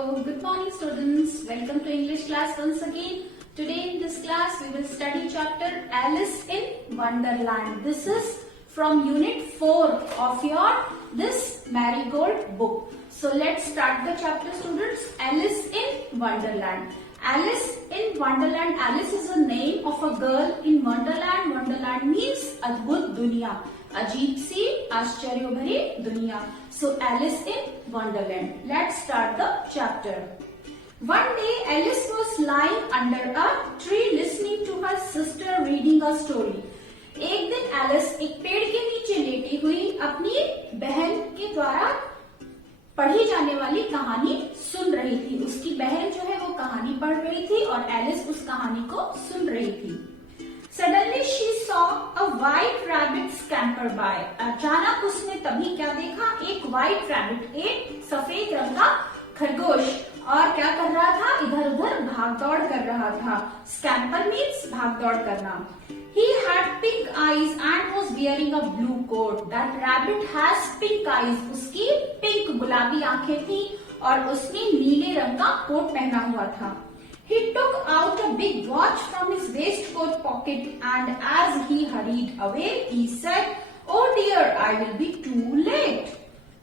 Good morning students. Welcome to English class once again. Today in this class we will study chapter Alice in Wonderland. This is from unit 4 of your this Marigold book. So let's start the chapter students. Alice in Wonderland. Alice in Wonderland. Alice is the name of a girl in Wonderland. Wonderland means अद्भुत दुनिया, अजीब सी आश्चर्य भरी दुनिया. So Alice in Wonderland. Let's start the chapter. One day Alice was lying under a tree listening to her sister reading a story. एक दिन Alice एक पेड़ के नीचे लेटी हुई अपनी बहन के द्वारा पढ़ी जाने वाली कहानी सुन रही थी. उसकी बहन जो है वो कहानी पढ़ रही थी और एलिस उस कहानी को सुन रही थी. Suddenly she saw a white rabbit scamper by. अचानक उसने तभी क्या देखा? एक white rabbit, एक सफेद रंग का खरगोश, और क्या कर रहा था? इधर उधर भाग दौड़ कर रहा था. Scamper means भाग दौड़ करना. He had pink eyes and was wearing a blue coat. That rabbit has pink eyes. उसकी पिंक गुलाबी आंखें थी और उसने नीले रंग का कोट पहना हुआ था. He took out a big watch from his waistcoat pocket and as he hurried away, he said, "Oh dear, I will be too late."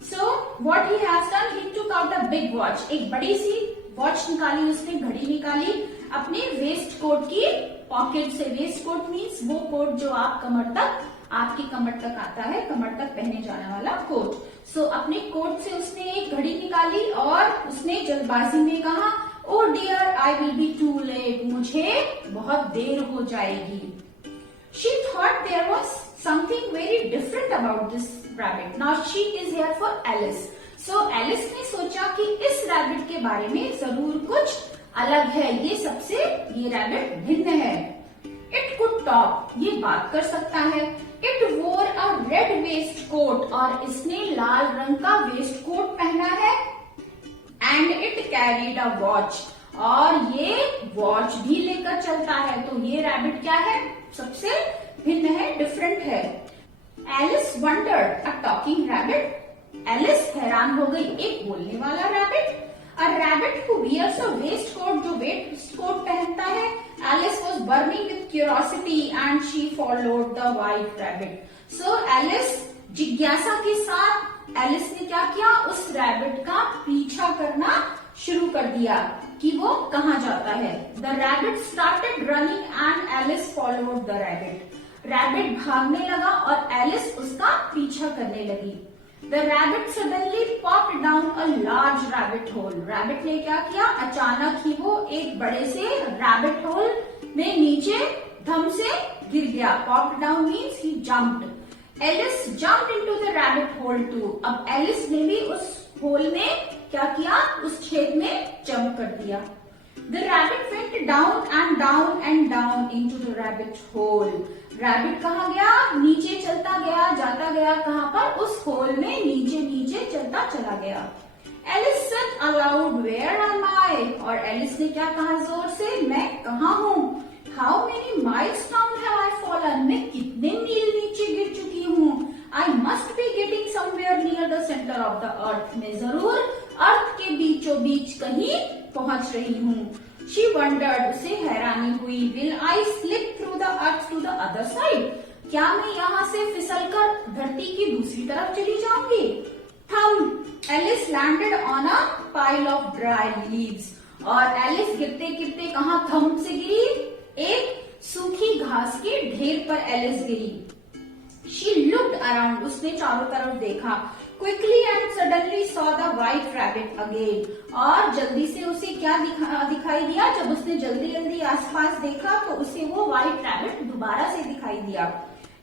So what he has done? He took out a big watch. एक बड़ी सी watch निकाली उसने, घड़ी निकाली अपने waste coat की pocket से. Waste coat means वो कोट जो आप कमर तक, आपकी कमर तक आता है, कमर तक पहने जाने वाला कोट. सो अपने कोट से उसने एक घड़ी निकाली और उसने जल्दबाजी में कहा, "Oh dear, I will be too late." मुझे बहुत देर हो जाएगी. She thought there was something very different about this rabbit. Now she is here for Alice. So Alice ने सोचा कि इस रैबिट के बारे में जरूर कुछ अलग है. ये रैबिट भिन्न है. It could talk. ये बात कर सकता है. It wore a red waistcoat. और इसने लाल रंग का वेस्ट कोट पहना है. And it carried a watch. और ये वॉच भी लेकर चलता है. तो ये रैबिट क्या है? सबसे भिन्न है, डिफरेंट है. Alice wondered, a talking rabbit. Alice हैरान हो गई, एक बोलने वाला rabbit. A rabbit who wears a waist coat, जो वेस्ट कोट पहनता है. Alice was burning with curiosity and she followed the white rabbit. So Alice जिज्ञासा के साथ एलिस ने क्या किया? उस रैबिट का पीछा करना शुरू कर दिया कि वो कहाँ जाता है. The rabbit started running and Alice followed the rabbit. Rabbit भागने लगा और एलिस उसका पीछा करने लगी. The rabbit suddenly popped down a large rabbit hole. Rabbit ने क्या किया? अचानक ही वो एक बड़े से रैबिट होल में नीचे धम से गिर गया. पॉप्ड डाउन मीन्स ही jumped. Alice jumped into the rabbit hole too. अब एलिस ने भी उस होल में क्या किया? उस छेद में जंप कर दिया. The rabbit went down and down and down into the rabbit hole. Rabbit कहाँ गया? नीचे चलता गया, जाता गया. कहाँ पर? उस होल में नीचे नीचे चलता चला गया. Alice said aloud, where am I. और एलिस ने क्या कहा जोर से? मैं कहाँ हूँ? How many miles down have I fallen. मैं कितने मील नीचे गिर चुकी हूँ. I must be getting somewhere near the centre of the earth. मैं जरूर अर्थ के बीचों बीच कहीं पहुंच रही हूँ. शी वंडर्ड, उसे हैरानी हुई. Will I slip through the earth to the other side. क्या मैं यहाँ से फिसलकर धरती की दूसरी तरफ चली जाऊंगी? थम, Alice landed on a pile of dry leaves. और एलिस गिरते गिरते कहाँ थम से गिरी? एक सूखी घास के ढेर पर एलिस गिरी. She looked around. उसने चारों तरफ देखा. Quickly and suddenly saw the white rabbit again. और जल्दी से उसे क्या दिखाई दिया? जब उसने जल्दी जल्दी आसपास देखा तो उसे वो white rabbit दोबारा से दिखाई दिया.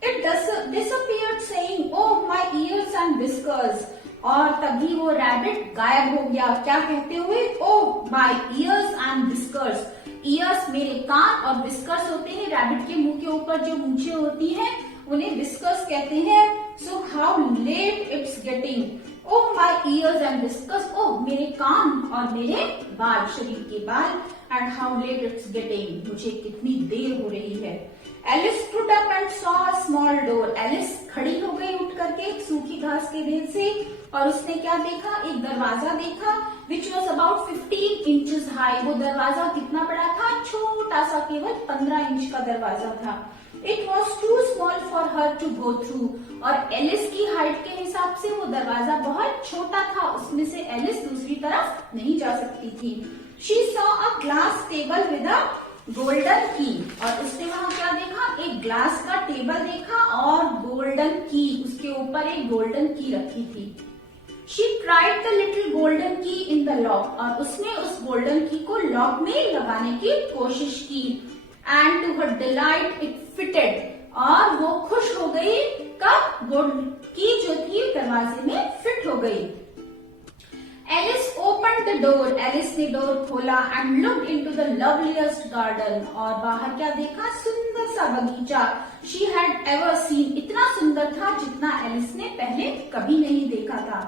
It disappeared saying, "Oh my ears and whiskers." और तभी वो रैबिट गायब हो गया. क्या कहते हुए? "Oh my ears and whiskers." Years मेरे कान और विस्कर्स होते हैं रैबिट के मुंह के ऊपर जो मूंछें होती हैं, उन्हें विस्कर्स कहते हैं. So how late it's getting. Oh my ears and whiskers. Oh मेरे कान और मेरे बाल, शरीर के बाल. And how late it's getting. मुझे कितनी देर हो रही है. Alice stood up and saw a small door. Alice खड़ी हो गई उठ करके एक सूखी घास के ढेर से और उसने क्या देखा, एक दरवाजा देखा which was about 15 inches high. वो दरवाजा कितना बड़ा था, छोटा सा, केवल 15 इंच का दरवाजा था। It was too small for her to go through, और एलिस की हाइट के हिसाब से वो दरवाजा बहुत छोटा था, उसमें से एलिस दूसरी तरफ नहीं जा सकती थी। She saw a glass table with a golden की, और उसने वहां क्या देखा, एक ग्लास का टेबल देखा और गोल्डन की, उसके ऊपर एक गोल्डन की रखी थी। She tried the little golden की इन द लॉक, और उसने उस गोल्डन की को लॉक में लगाने की कोशिश की। And to her delight it fitted, और वो खुश हो गई कब गोल्डन की जो थी दरवाजे में फिट हो गई। Alice open the door, Alice ने डोर खोला and looked into the loveliest garden, और बाहर क्या देखा, सुंदर सा बगीचा। शी हैड एवर सीन, इतना सुंदर था जितना एलिस ने पहले कभी नहीं देखा था।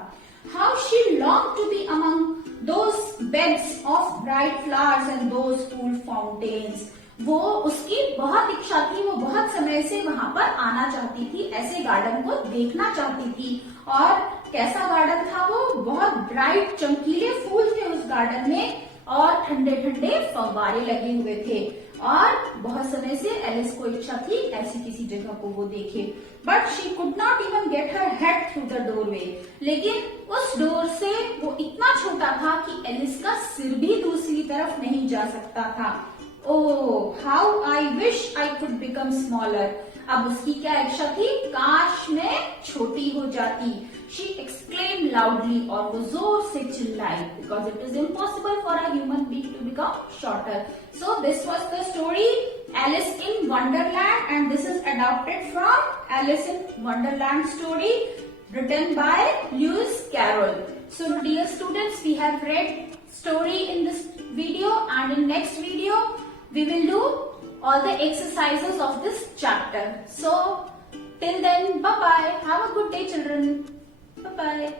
How she long to be among those beds of bright flowers and those cool fountains. वो उसकी बहुत इच्छा थी, वो बहुत समय से वहां पर आना चाहती थी, ऐसे गार्डन को देखना चाहती थी। और कैसा गार्डन था वो, बहुत ब्राइट चमकीले फूल थे उस गार्डन में, और ठंडे ठंडे फव्वारे लगे हुए थे, और बहुत समय से एलिस को इच्छा थी ऐसी किसी जगह को वो देखे। But she could not even get her head through the doorway, लेकिन उस डोर से वो इतना छोटा था कि एलिस का सिर भी दूसरी तरफ नहीं जा सकता था। Oh, how I wish I could become smaller. अब उसकी क्या इच्छा थी, काश मैं छोटी हो जाती। She exclaimed loudly, और वो जोर से चिल्लाई, because it is impossible for a human being to become shorter. So this was the story Alice in Wonderland, and this is adapted from Alice in Wonderland story written by Lewis Carroll. So dear students, we have read story in this video, and in next video we will do all the exercises of this chapter. So till then, bye bye. Have a good day, children. Bye bye.